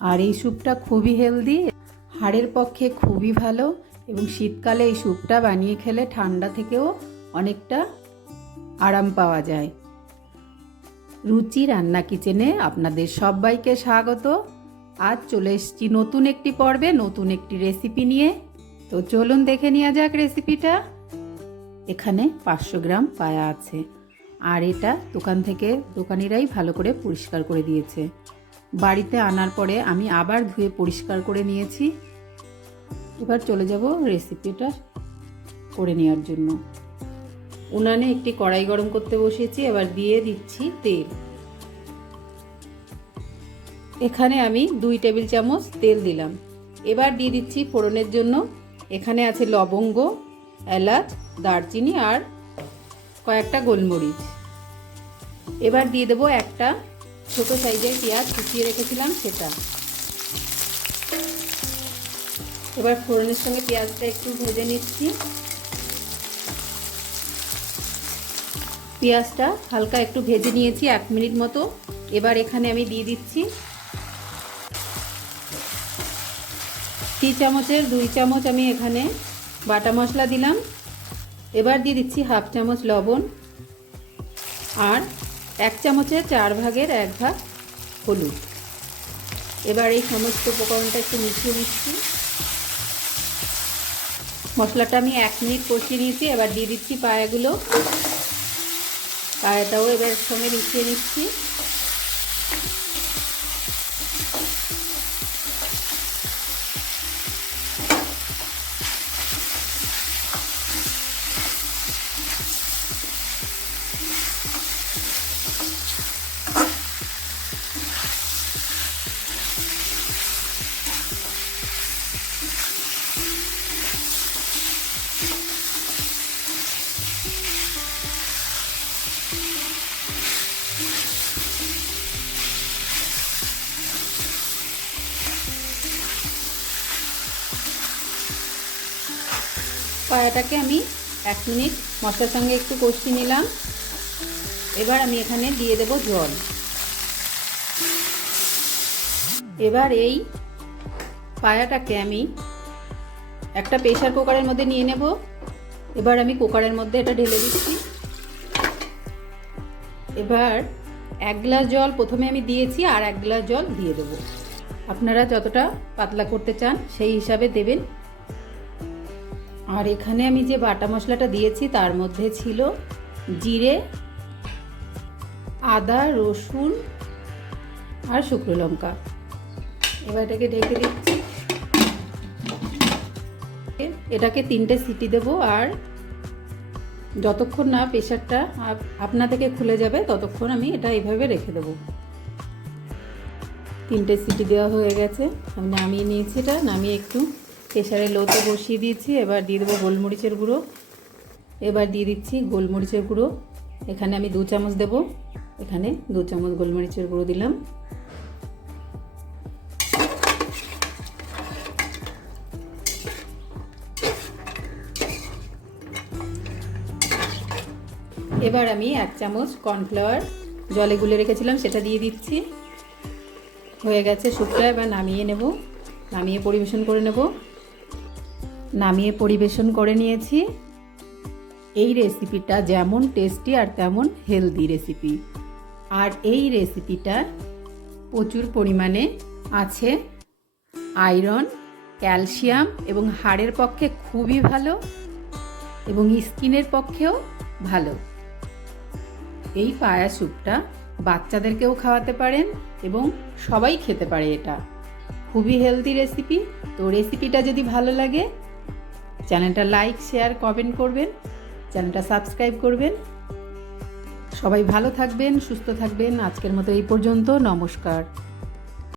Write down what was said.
আর এই স্যুপটা খুবই হেলদি, হাড়ের পক্ষে খুবই ভালো এবং শীতকালে এই স্যুপটা বানিয়ে খেলে ঠান্ডা থেকেও অনেকটা আরাম পাওয়া যায়। রুচি রান্না কিচেনে আপনাদের সবাইকে স্বাগত। আজ চলে এসেছি নতুন একটি পর্বে, নতুন একটি রেসিপি নিয়ে। তো চলুন দেখে নেওয়া যাক রেসিপিটা। এখানে পাঁচশো গ্রাম পায়া আছে। আর এটা দোকান থেকে দোকানিরাই ভালো করে পরিষ্কার করে দিয়েছে। বাড়িতে আনার পরে আমি আবার ধুয়ে পরিষ্কার করে নিয়েছি। এবার চলে যাব রেসিপিটা করে নেওয়ার জন্য। উনানে একটি কড়াই গরম করতে বসিয়েছি, এবার দিয়ে দিচ্ছি তেল। এখানে আমি দুই টেবিল চামচ তেল দিলাম। এবার দিয়ে দিচ্ছি ফোড়নের জন্য। এখানে আছে লবঙ্গ, এলাচ, দারচিনি আর কয়েকটা গোলমরিচ। এবার দিয়ে দেবো একটা ছোট সাইজের পেঁয়াজ কুচিয়ে রেখেছিলাম সেটা। এবার ফোড়নের সঙ্গে পেঁয়াজটা একটু ভেজে নিচ্ছি। পেঁয়াজটা হালকা একটু ভেজে নিয়েছি এক মিনিট মতো। এবার এখানে আমি দিয়ে দিচ্ছি টি চামচের দুই চামচ আমি এখানে বাটা মশলা দিলাম। এবার দিয়ে দিচ্ছি হাফ চামচ লবণ। আর এক চামচে চার ভাগের এক ভাগ হলুদ। এবার এই সমস্ত উপকরণটা একটু মিশিয়ে নিচ্ছি। মশলাটা আমি এক মিনিট কষিয়ে নিয়েছি, এবার দিয়ে দিচ্ছি পায়েগুলো। পায়াটাও এবার সঙ্গে মিশিয়ে নিচ্ছি। পায়াটাকে আমি এক মিনিট মশলার সঙ্গে একটু কষিয়ে নিলাম। এবার আমি এখানে দিয়ে দেব জল। এবার এই পায়াটাকে আমি একটা প্রেশার কুকারের মধ্যে নিয়ে নেব। এবার আমি কুকারের মধ্যে এটা ঢেলে দিচ্ছি। এবার এক গ্লাস জল প্রথমে আমি দিয়েছি আর এক গ্লাস জল দিয়ে দেবো। আপনারা যতটা পাতলা করতে চান সেই হিসাবে দেবেন। আর এখানে আমি যে বাটা মশলাটা দিয়েছি তার মধ্যে ছিল জিরে, আদা, রসুন আর শুকনো লঙ্কা। এবার এটাকে ঢেকে দিচ্ছি। এটাকে তিনটে সিটি দেবো আর যতক্ষণ না প্রেশারটা আপনা থেকে খুলে যাবে ততক্ষণ আমি এটা এইভাবে রেখে দেবো। তিনটে সিটি দেওয়া হয়ে গেছে। আমি নামিয়ে নিয়েছি এটা। নামিয়ে একটু প্রেশারে লোতে বসিয়ে দিয়েছি, এবার দিয়ে দেবো গোলমরিচের গুঁড়ো। এবার দিয়ে দিচ্ছি গোলমরিচের গুঁড়ো। এখানে আমি দু চামচ দেব। এখানে দু চামচ গোলমরিচের গুঁড়ো দিলাম। এবার আমি এক চামচ কর্নফ্লাওয়ার জলে গুলে রেখেছিলাম, সেটা দিয়ে দিচ্ছি। হয়ে গেছে শুকনো এবার নামিয়ে নেব। নামিয়ে পরিবেশন করে নেব। নামিয়ে পরিবেশন করে নিয়েছি। এই রেসিপিটা যেমন টেস্টি আর তেমন হেলদি রেসিপি। আর এই রেসিপিটা প্রচুর পরিমাণে আছে। আয়রন, ক্যালসিয়াম এবং হাড়ের পক্ষে খুবই ভালো এবং স্কিনের পক্ষেও ভালো। এই পায়া স্যুপটা বাচ্চাদেরকেও খাওয়াতে পারেন এবং সবাই খেতে পারে এটা। খুবই হেলদি রেসিপি। তো রেসিপিটা যদি ভালো লাগে চ্যানেলটা লাইক, শেয়ার, কমেন্ট করবেন, চ্যানেলটা সাবস্ক্রাইব করবেন। সবাই ভালো থাকবেন, সুস্থ থাকবেন। আজকের মতো এই পর্যন্ত। নমস্কার।